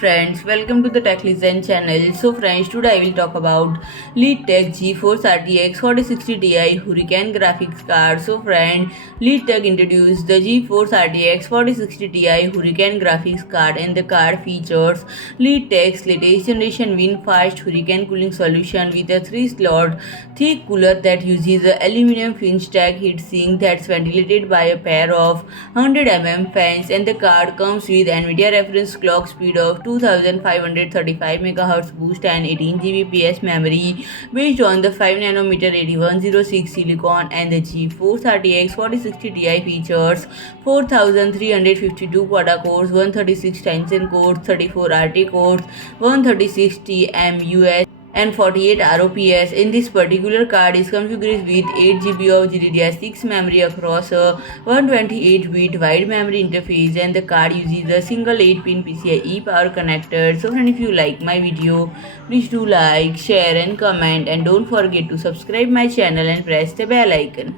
friends, welcome to the Tech Listen channel. So friends, today I will talk about Leadtek GeForce RTX 4060 Ti Hurricane graphics card. So friend, Leadtek introduced the GeForce RTX 4060 Ti Hurricane graphics card, and the card features Leadtek's latest generation WinFast Hurricane cooling solution with a 3-slot thick cooler that uses a aluminium fin stack heatsink that's ventilated by a pair of 100 fans, and the card comes with NVIDIA-reference clock speed of 2535 MHz boost and 18 Gbps memory based on the 5nm 8106 silicon, and the GeForce RTX 4060 Ti features 4352 quad cores, 136 Tensor cores, 34 RT cores, 136 TMUs and 48 ROPS. In this particular card is configured with 8 GB of GDDR6 memory across a 128-bit wide memory interface, and the card uses a single 8-pin PCIe power connector. So friend, if you like my video, please do like, share and comment, and don't forget to subscribe my channel and press the bell icon.